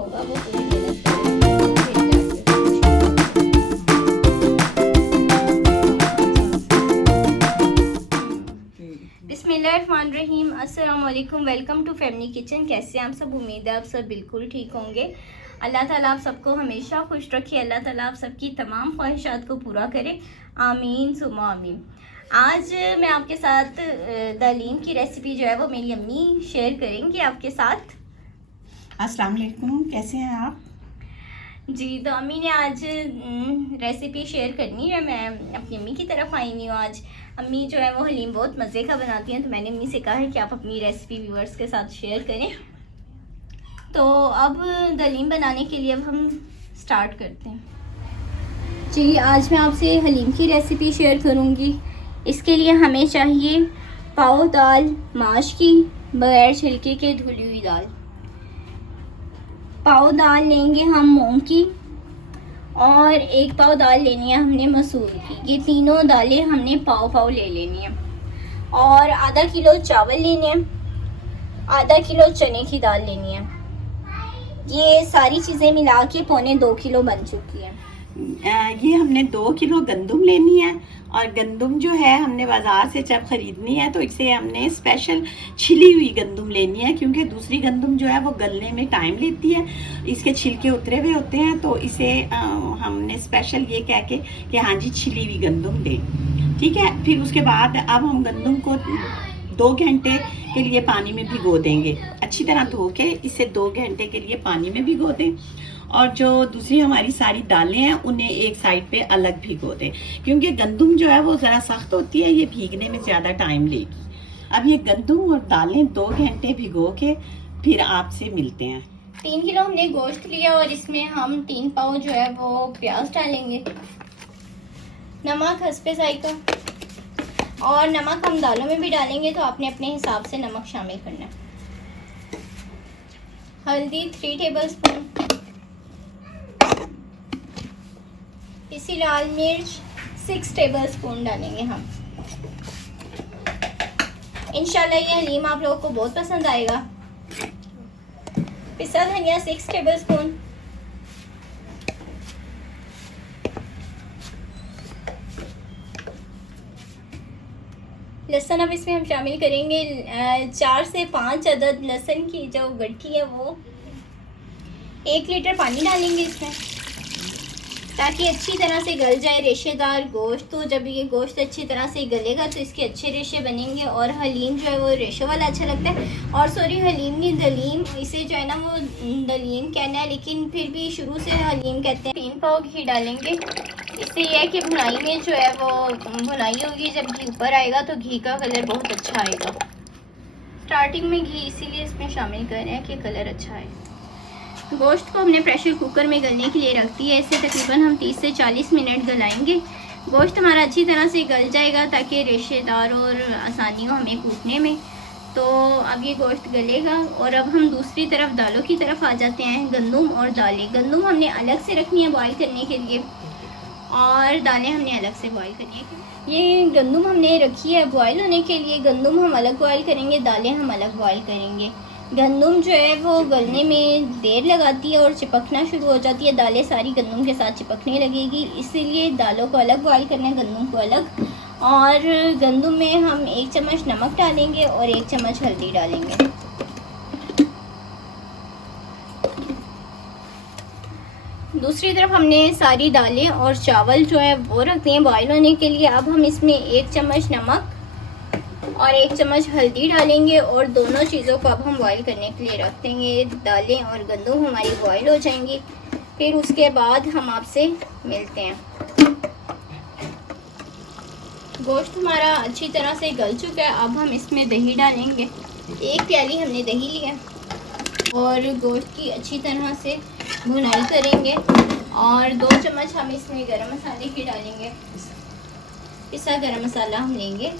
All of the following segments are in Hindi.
होगा वो पूरी मेहनत करेंगे। बिस्मिल्लाहिर्रहमानिर्रहीम, अस्सलाम वालेकुम, वेलकम टू फैमिली किचन। कैसे हैं आप सब? उम्मीद है आप सब बिल्कुल ठीक होंगे। अल्लाह ताला आप सबको हमेशा खुश रखे, अल्लाह ताला आप सबकी तमाम ख्वाहिशात को पूरा करे, आमीन सुमा आमीन। आज मैं आपके साथ दालीम की रेसिपी जो है वो मेरी अम्मी शेयर करेंगी आपके साथ। अस्सलाम वालेकुम, कैसे हैं आप? जी, तो अम्मी ने आज रेसिपी शेयर करनी है। मैं अपनी अम्मी की तरफ आई हुई हूँ आज। अम्मी जो है वो हलीम बहुत मज़े का बनाती हैं, तो मैंने अम्मी से कहा है कि आप अपनी रेसिपी व्यूअर्स के साथ शेयर करें। तो अब हलीम बनाने के लिए अब हम स्टार्ट करते हैं। जी, आज मैं आपसे हलीम की रेसिपी शेयर करूँगी। इसके लिए हमें चाहिए पाव दाल माश की, बगैर छिलके के धुली हुई दाल। पाव दाल लेंगे हम मूंग की, और एक पाव दाल लेनी है हमने मसूर की। ये तीनों दालें हमने पाव पाव ले लेनी है। और आधा किलो चावल लेने हैं, आधा किलो चने की दाल लेनी है। ये सारी चीज़ें मिला के 1.25 किलो बन चुकी है। ये हमने 2 किलो गंदम लेनी है, और गंदम जो है हमने बाज़ार से जब ख़रीदनी है तो इसे हमने स्पेशल छिली हुई गंदम लेनी है, क्योंकि दूसरी गंदम जो है वो गलने में टाइम लेती है, इसके छिलके उतरे हुए होते हैं। तो इसे हमने स्पेशल ये कह के कि हाँ जी छिली हुई गंदम दें, ठीक है। फिर उसके बाद अब हम गंदम को 2 घंटे के लिए पानी में भिगो देंगे। अच्छी तरह धो के इसे 2 घंटे के लिए पानी में भिगो दें, और जो दूसरी हमारी सारी दालें हैं उन्हें एक साइड पे अलग भिगो दें, क्योंकि गंदम जो है वो ज़रा सख्त होती है, ये भीगने में ज़्यादा टाइम लेगी। अब ये गंदम और दालें 2 घंटे भिगो के फिर आपसे मिलते हैं। 3 किलो हमने गोश्त लिया, और इसमें हम 3 पाव जो है वो प्याज डालेंगे। नमक हस्बे जायका, और नमक हम दालों में भी डालेंगे, तो आपने अपने हिसाब से नमक शामिल करना है। हल्दी 3 टेबल स्पून, पिसी लाल मिर्च 6 टेबल स्पून डालेंगे हम। इंशाल्लाह ये हलीम आप लोगों को बहुत पसंद आएगा। पिसा धनिया 6 टेबल स्पून, लहसुन अब इसमें हम शामिल करेंगे 4 से 5 अदद लहसुन की जो गट्ठी है वो। 1 लीटर पानी डालेंगे इसमें, ताकि अच्छी तरह से गल जाए रेशेदार गोश्त। तो जब ये गोश्त अच्छी तरह से गलेगा तो इसके अच्छे रेशे बनेंगे, और हलीम जो है वो रेशे वाला अच्छा लगता है। और सॉरी, हलीम नहीं दलीम, इसे जो है ना वो दलीम कहना है, लेकिन फिर भी शुरू से हलीम कहते हैं। 3 पाव घी डालेंगे। इससे यह है कि भुनाई में जो है वो भुनाई होगी, जब घी ऊपर आएगा तो घी का कलर बहुत अच्छा आएगा। स्टार्टिंग में घी इसीलिए इसमें शामिल कर रहे हैं कि कलर अच्छा आए। गोश्त को हमने प्रेशर कुकर में गलने के लिए रख दिया है। इसे तकरीबन हम 30 से 40 मिनट गलाएंगे। गोश्त हमारा अच्छी तरह से गल जाएगा ताकि रेशेदार और आसानी हो हमें कूटने में। तो अब ये गोश्त गलेगा, और अब हम दूसरी तरफ दालों की तरफ आ जाते हैं। गंदम और दालें, गंदम हमने अलग से रखनी है बॉईल करने के लिए, और दालें हमने अलग से बॉईल करनी है। ये गंदम हमने रखी है बॉईल होने के लिए, गंदम हम अलग बॉईल करेंगे, दालें हम अलग बॉईल करेंगे। गंदम जो है वो गलने में देर लगाती है और चिपकना शुरू हो जाती है, दालें सारी गंदम के साथ चिपकने लगेगी, इसीलिए दालों को अलग बॉईल करना है, गंदम को अलग। और गंदम में हम 1 चम्मच नमक डालेंगे और 1 चम्मच हल्दी डालेंगे। दूसरी तरफ हमने सारी दालें और चावल जो है वो रख दिए बॉईल होने के लिए। अब हम इसमें 1 चम्मच नमक और 1 चम्मच हल्दी डालेंगे, और दोनों चीज़ों को अब हम बॉईल करने के लिए रख देंगे। दालें और गंदम हमारी बॉईल हो जाएंगी, फिर उसके बाद हम आपसे मिलते हैं। गोश्त हमारा अच्छी तरह से गल चुका है। अब हम इसमें दही डालेंगे। 1 प्याली हमने दही लिया, और गोश्त की अच्छी तरह से भुनाई करेंगे। और 2 चम्मच हम इसमें गरम मसाले की डालेंगे। पिसा गरम मसाला हम लेंगे।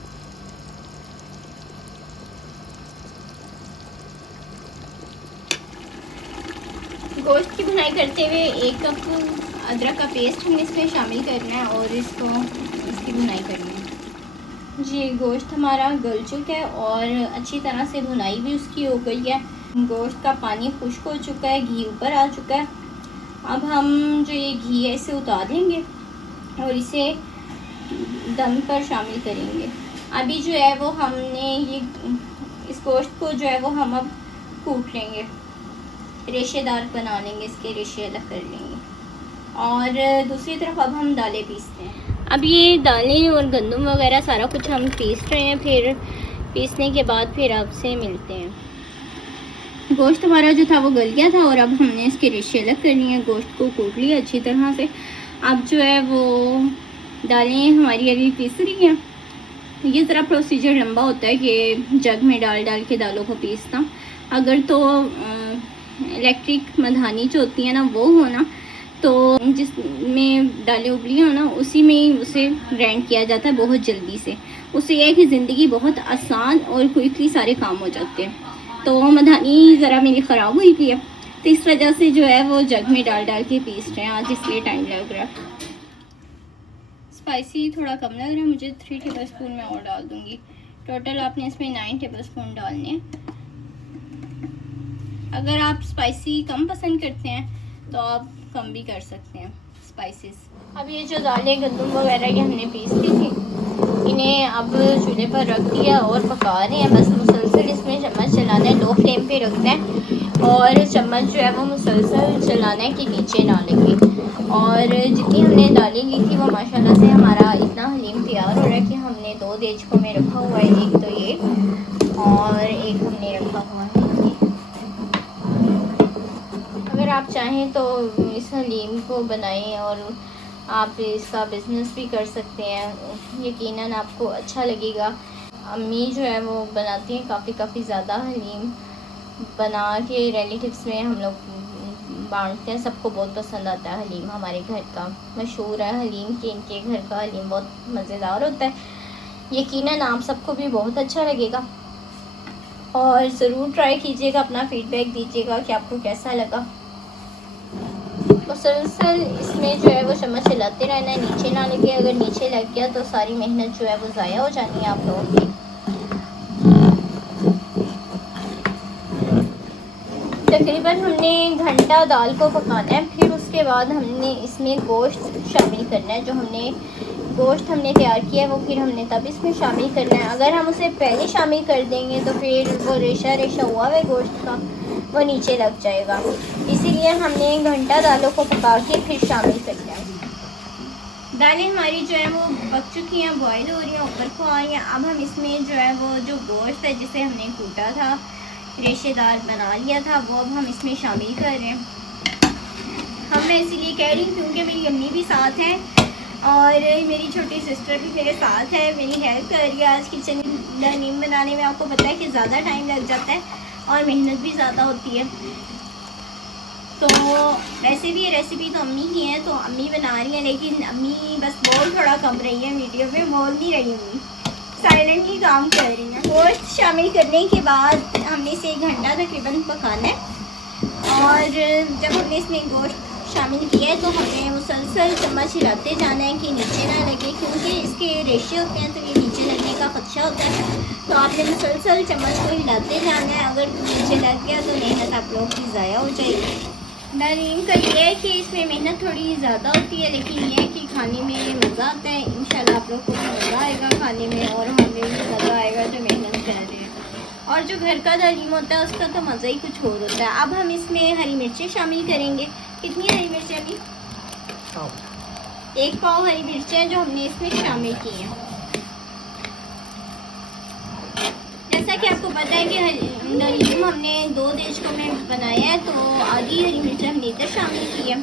गोश्त की भुनाई करते हुए 1 कप अदरक का पेस्ट हमने इसमें शामिल करना है, और इसकी भुनाई करनी है। जी, गोश्त हमारा गल चुका है और अच्छी तरह से भुनाई भी उसकी हो गई है। गोश्त का पानी खुश्क हो चुका है, घी ऊपर आ चुका है। अब हम जो ये घी है इसे उतार लेंगे और इसे दम पर शामिल करेंगे। अभी जो है वो हमने ये इस गोश्त को जो है वो हम अब कूट लेंगे, रेशेदार बना लेंगे, इसके रेशे अलग कर लेंगे। और दूसरी तरफ अब हम दालें पीसते हैं। अब ये दालें और गंदम वगैरह सारा कुछ हम पीस रहे हैं, फिर पीसने के बाद फिर आपसे मिलते हैं। गोश्त हमारा जो था वो गल गया था और अब हमने इसके रेशे अलग कर लिए हैं, गोश्त को कूट लिया अच्छी तरह से। अब जो है वो दालें हमारी अभी पीस रही हैं। ये ज़रा प्रोसीजर लंबा होता है कि जग में डाल डाल के दालों को पीसना। अगर तो इलेक्ट्रिक मधानी जो होती है ना वो हो ना, तो जिसमें दालें उबली हो ना उसी में ही उसे ग्राइंड किया जाता है बहुत जल्दी से। उससे यह है कि ज़िंदगी बहुत आसान और क्विकली सारे काम हो जाते हैं। तो मधानी ज़रा मेरी ख़राब हुई थी, तो इस वजह से जो है वो जग में डाल डाल के पीस रहे हैं आज, इसलिए टाइम लग रहा है। स्पाइसी थोड़ा कम लग रहा है मुझे, 3 टेबल स्पून में और डाल दूँगी। टोटल आपने इसमें 9 टेबल स्पून डालने हैं। अगर आप स्पाइसी कम पसंद करते हैं तो आप कम भी कर सकते हैं स्पाइसेस। अब ये जो दालें गंदम वगैरह ये हमने पीस ली थी, इन्हें अब चूल्हे पर रख दिया और पका रहे हैं। बस मुसलसल इसमें चम्मच चलाना है, लो फ्लेम पे रखना है और चम्मच जो है वो मुसलसल चलाना है कि नीचे ना लगे। और जितनी हमने दालें ली थी वो माशाल्लाह से हमारा इतना हलीम तैयार हो रहा है कि हमने 2 देचकों में रखा हुआ है, एक तो ये और एक हमने रखा हुआ है ये। अगर आप चाहें तो इस हलीम को बनाएं और आप इसका बिज़नेस भी कर सकते हैं, यकीनन आपको अच्छा लगेगा। अम्मी जो है वो बनाती हैं काफ़ी ज़्यादा हलीम, बना के रिलेटिव्स में हम लोग बांटते हैं, सबको बहुत पसंद आता है हलीम। हमारे घर का मशहूर है हलीम कि इनके घर का हलीम बहुत मज़ेदार होता है। यकीनन आप सबको भी बहुत अच्छा लगेगा और ज़रूर ट्राई कीजिएगा, अपना फ़ीडबैक दीजिएगा कि आपको कैसा लगा। मुसलसल इसमें जो है वो चम्मच चलाते रहना है, नीचे ना लगे। अगर नीचे लग गया तो सारी मेहनत जो है वो ज़ाया हो जानी है आप लोगों की। तकरीबन हमने घंटा दाल को पकाना है, फिर उसके बाद हमने इसमें गोश्त शामिल करना है। जो हमने गोश्त हमने तैयार किया है वो फिर हमने तब इसमें शामिल करना है। अगर हम उसे पहले शामिल कर देंगे तो फिर वो रेशा हुआ है गोश्त का, वो नीचे लग जाएगा। इसीलिए हमने घंटा दालों को पका के फिर शामिल करना है। दालें हमारी जो है वो पक चुकी हैं, बॉयल हो रही हैं, ऊपर को आ रही हैं। अब हम इसमें जो है वो जो गोश्त है जिसे हमने कूटा था, रेशेदार बना लिया था, वो अब हम इसमें शामिल कर रहे हैं। हम मैं इसीलिए कह रही हूँ क्योंकि मेरी अम्मी भी साथ हैं और मेरी छोटी सिस्टर भी मेरे साथ है, मेरी हेल्प कर रही है। आज किचन हलीम बनाने में आपको पता है कि ज़्यादा टाइम लग जाता है और मेहनत भी ज़्यादा होती है। तो वैसे भी ये रेसिपी तो अम्मी की है, तो अम्मी बना रही है, लेकिन अम्मी बस बोल थोड़ा कम रही है, वीडियो में बोल नहीं रही अम्मी, साइलेंटली काम कर रही है। गोश्त शामिल करने के बाद हमने इसे 1 घंटा तकरीबन पकाना है। और जब हमने इसमें गोश्त शामिल किया है तो हमें मुसलसल चम्मच हिलाते जाना है कि नीचे ना लगे, क्योंकि इसके रेशे होते हैं तो ये नीचे लगने का खदशा होता है। तो आपने मुसलसल चम्मच को हिलाते जाना है, अगर नीचे लग गया तो मेहनत आप लोग की ज़ाया हो जाएगी। हलीम का ये है कि इसमें मेहनत थोड़ी ज़्यादा होती है, लेकिन ये है कि खाने में मज़ा आता है। इंशाल्लाह आप लोग को भी मज़ा आएगा खाने में और हमें भी मज़ा आएगा जो मेहनत कर रहे हैं। और जो घर का हलीम होता है उसका तो मज़ा ही कुछ और होता है। अब हम इसमें हरी मिर्चें शामिल करेंगे। कितनी हरी मिर्चें अभी? 1 पाव हरी मिर्चें जो हमने इसमें शामिल की हैं। जैसा कि आपको पता है कि हलीम हमने 2 देशकों में बनाया है, तो आधी हरी मिर्च हमने इधर शामिल की है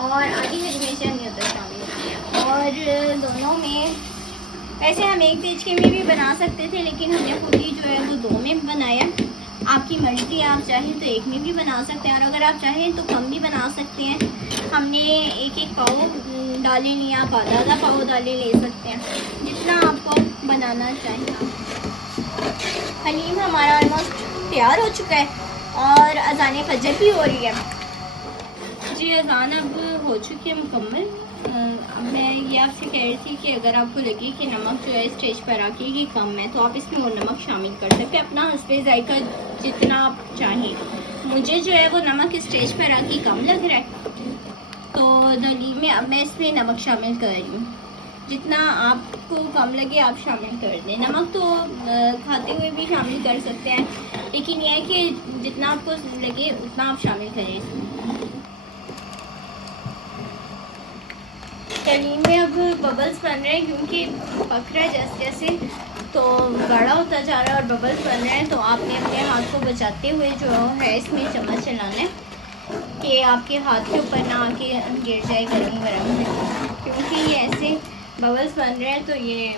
और आधी हरी मिर्च हमने उधर शामिल की है। और दोनों में वैसे हम 1 देशके में भी बना सकते थे, लेकिन हमने खुद ही जो है वो 2 में बनाया। आपकी मर्ज़ी है, आप चाहें तो 1 में भी बना सकते हैं और अगर आप चाहें तो कम भी बना सकते हैं। हमने 1-1 पाव दालें लिया, आप आधा पाव दालें ले सकते हैं, जितना आपको बनाना चाहिए। हलीम हमारा ऑलमोस्ट तैयार हो चुका है और अज़ान फजर भी हो रही है जी। अज़ान अब हो चुकी है मुकम्मल। मैं ये आपसे कह रही थी कि अगर आपको लगे कि नमक जो है स्टेज पर आके ही कम है तो आप इसमें और नमक शामिल कर सकते हैं, अपना हस्बे जायका जितना आप चाहें। मुझे जो है वो नमक स्टेज पर आके कम लग रहा है तो दलील में अब मैं इसमें नमक शामिल कर रही हूँ। जितना आपको कम लगे आप शामिल कर दें। नमक तो खाते हुए भी शामिल कर सकते हैं, लेकिन यह है कि जितना आपको लगे उतना आप शामिल करें इसमें। दलील में अब बबल्स बन रहे हैं क्योंकि पक रहा है जैसे जैसे तो गाढ़ा होता जा रहा है और बबल्स बन रहे हैं। तो आपने अपने हाथ को बचाते हुए जो है इसमें चम्मच चलाना है कि आपके हाथ के ऊपर ना आके गिर जाए गरम गरम है, क्योंकि ये ऐसे बबल्स बन रहे हैं तो ये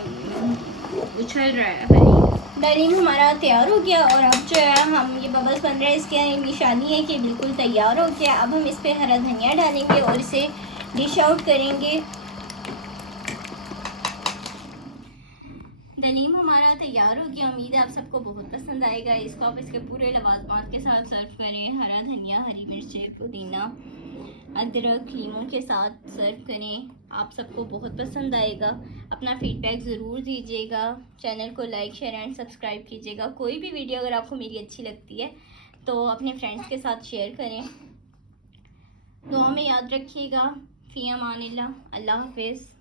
उछल रहा है। हरी दलील हमारा तैयार हो गया और अब जो है हम ये बबल्स बन रहे हैं इसकी निशानी है कि बिल्कुल तैयार हो गया। अब हम इस पर हरा धनिया डालेंगे और इसे डिश आउट करेंगे। दलीम हमारा तैयार हो गया। उम्मीद है आप सबको बहुत पसंद आएगा। इसको आप इसके पूरे लवाजमात के साथ सर्व करें। हरा धनिया, हरी मिर्चें, पुदीना, अदरक, लीमू के साथ सर्व करें। आप सबको बहुत पसंद आएगा। अपना फीडबैक ज़रूर दीजिएगा। चैनल को लाइक, शेयर एंड सब्सक्राइब कीजिएगा। कोई भी वीडियो अगर आपको मेरी अच्छी लगती है तो अपने फ्रेंड्स के साथ शेयर करें। दुआ में याद रखिएगा। फ़ी अमानिल्लाह। अल्लाह हाफ़िज़।